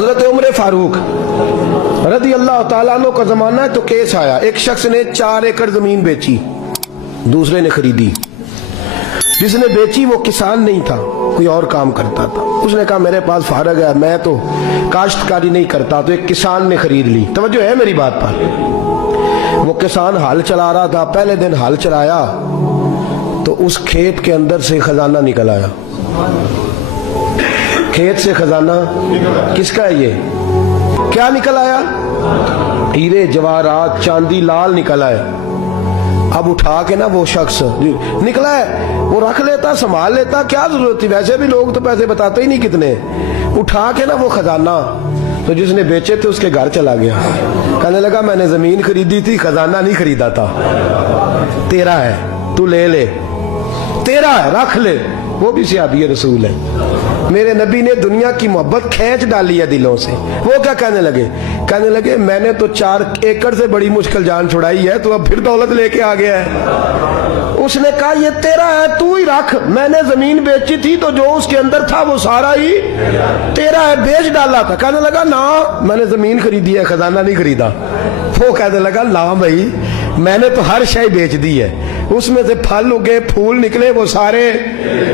حضرت عمر فاروق رضی اللہ تعالیٰ عنہ کا زمانہ ہے تو کیس آیا، ایک شخص نے 4 ایکڑ زمین بیچی، دوسرے نے خریدی۔ جس نے بیچی وہ کسان نہیں تھا، کوئی اور کام کرتا تھا۔ اس نے کہا میرے پاس فارغ ہے، میں تو کاشتکاری نہیں کرتا، تو ایک کسان نے خرید لی۔ توجہ ہے میری بات پر؟ وہ کسان ہل چلا رہا تھا، پہلے دن ہل چلایا تو اس کھیت کے اندر سے خزانہ نکل آیا۔ کھیت سے خزانہ کس کا ہے؟ یہ کیا نکل آیا؟ ہیرے جواہرات چاندی لال نکل آئے۔ اب اٹھا کے نا وہ شخص نکلا ہے وہ رکھ لیتا، سنبھال لیتا، کیا ضرورت تھی؟ ویسے بھی لوگ تو پیسے بتاتے ہی نہیں کتنے۔ اٹھا کے نا وہ خزانہ تو جس نے بیچے تھے اس کے گھر چلا گیا، کہنے لگا میں نے زمین خریدی تھی، خزانہ نہیں خریدا تھا، تیرا ہے، تو لے لے، تیرا ہے، رکھ لے۔ وہ بھی صحابی رسول ہے، میرے نبی نے دنیا کی محبت کھینچ ڈالی ہے دلوں سے۔ وہ کیا کہنے لگے؟ کہنے لگے میں نے تو 4 ایکڑ سے بڑی مشکل جان چھڑائی ہے، تو اب پھر دولت لے کے آ گیا ہے۔ اس نے کہا یہ تیرا ہے، تو ہی رکھ، میں نے زمین بیچی تھی تو جو اس کے اندر تھا وہ سارا ہی تیرا ہے، بیچ ڈالا تھا۔ کہنے لگا نا میں نے زمین خریدی ہے، خزانہ نہیں خریدا۔ وہ کہنے لگا لا بھائی میں نے تو ہر شے بیچ دی ہے، اس میں سے پھل اگے، پھول نکلے، وہ سارے۔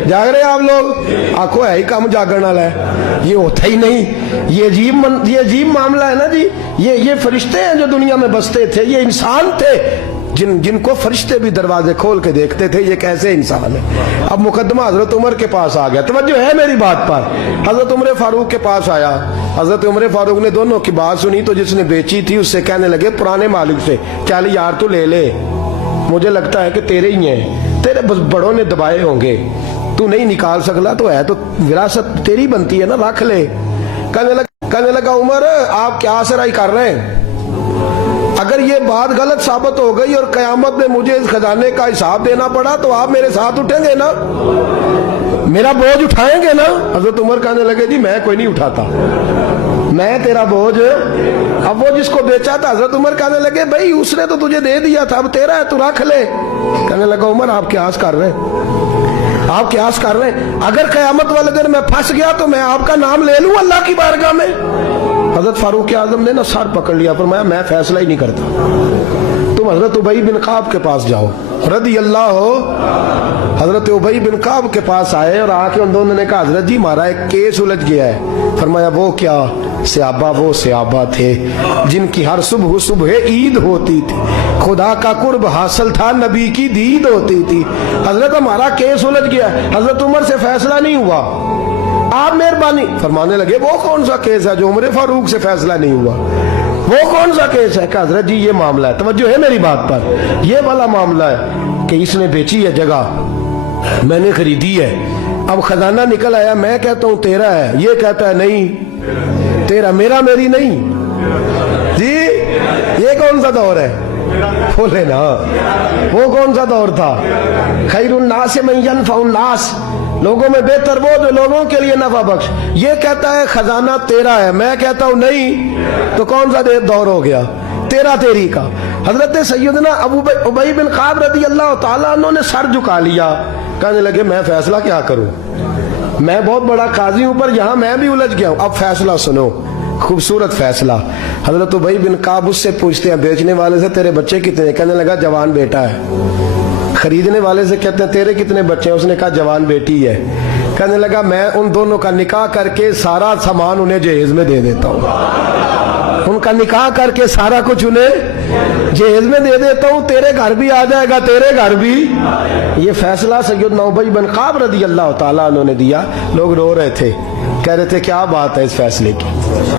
جاگ رہے آپ لوگ؟ آنکھوں ہے ہی کام جاگرن والا ہے، یہ ہوتا ہی نہیں۔ یہ عجیب معاملہ ہے نا جی۔ یہ فرشتے ہیں جو دنیا میں بستے تھے، یہ انسان تھے جن کو فرشتے بھی دروازے کھول کے دیکھتے تھے یہ کیسے انسان ہے۔ اب مقدمہ حضرت عمر کے پاس آ گیا۔ توجہ ہے میری بات پر؟ حضرت عمر فاروق کے پاس آیا۔ حضرت عمر فاروق نے دونوں کی بات سنی تو جس نے بیچی تھی اس سے کہنے لگے پرانے مالک سے، چل یار تو لے لے، مجھے لگتا ہے کہ تیرے ہی ہیں، تیرے بس بڑوں نے دبائے ہوں گے، تو نہیں نکال سکتا، تو ہے تو وراثت تیری بنتی ہے نا، رکھ لے۔ کہنے لگا عمر آپ کیا آسرائی کر رہے ہیں؟ اگر یہ بات غلط ثابت ہو گئی اور قیامت میں مجھے اس خزانے کا حساب دینا پڑا تو آپ میرے ساتھ اٹھیں گے نا، میرا بوجھ اٹھائیں گے نا؟ حضرت عمر کہنے لگے جی میں کوئی نہیں اٹھاتا، میں تیرا بوجھ۔ اب وہ جس کو بیچا تھا حضرت عمر کہنے لگے بھائی اس نے تو تجھے دے دیا تھا، اب تیرا ہے تو رکھ لے۔ کہنے لگا عمر آپ قیاس کر رہے ہیں، آپ قیاس کر رہے ہیں، اگر قیامت والے دن میں پھنس گیا تو میں آپ کا نام لے لوں اللہ کی بارگاہ میں؟ حضرت فاروق اعظم نے نا سر پکڑ لیا، فرمایا میں فیصلہ ہی نہیں کرتا، تم حضرت ابی بن کعب کے پاس جاؤ رضی اللہ ہو۔ حضرت ابی بن کعب کے پاس آئے اور آ کے ان دونوں نے کہا حضرت جی ہمارا ایک کیس الجھ گیا ہے۔ فرمایا وہ کیا؟ صحابہ وہ صحابہ تھے جن کی ہر صبح عید ہوتی تھی، خدا کا قرب حاصل تھا، نبی کی دید ہوتی تھی۔ حضرت ہمارا کیس الجھ گیا، حضرت عمر سے فیصلہ نہیں ہوا، آپ مہربانی۔ فرمانے لگے وہ کون سا کیس ہے جو عمر فاروق سے فیصلہ نہیں ہوا؟ وہ کون سا کیس ہے؟ کہ حضرت جی یہ معاملہ ہے، توجہ ہے میری بات پر، یہ والا معاملہ ہے کہ اس نے بیچی ہے جگہ، میں نے خریدی ہے، اب خزانہ نکل آیا، میں کہتا ہوں تیرا ہے، یہ کہتا ہے نہیں تیرا، میرا میری نہیں۔ جی یہ کون سا دور ہے؟ بولے نا وہ کون سا دور تھا؟ خیر الناس من ینفع الناس، لوگوں میں بہتر وہ جو لوگوں کے لیے نفع بخش۔ یہ کہتا ہے خزانہ تیرا ہے، میں کہتا ہوں نہیں، تو کون سا دور ہو گیا؟ تیرا تیری کا۔ حضرت سیدنا ابی بن کعب رضی اللہ تعالیٰ عنہ نے سر جھکا لیا، کہنے لگے میں فیصلہ کیا کروں، میں بہت بڑا قاضی ہوں پر یہاں میں بھی الجھ گیا ہوں، اب فیصلہ سنو۔ خوبصورت فیصلہ۔ حضرت ابی بن کعب اس سے پوچھتے ہیں بیچنے والے سے تیرے بچے کتنے؟ کہنے لگا جوان بیٹا ہے۔ خریدنے والے سے کہتے ہیں تیرے کتنے بچے ہیں؟ اس نے کہا جوان بیٹی ہے۔ کہنے لگا میں ان دونوں کا نکاح کر کے سارا سامان انہیں جہیز میں دے دیتا ہوں، ان کا نکاح کر کے سارا کچھ انہیں جہیز میں دے دیتا ہوں، تیرے گھر بھی آ جائے گا، تیرے گھر بھی۔ یہ فیصلہ سیدنا ابی بن کعب رضی اللہ تعالیٰ عنہ نے دیا۔ لوگ رو رہے تھے، کہہ رہے تھے کیا بات ہے اس فیصلے کی۔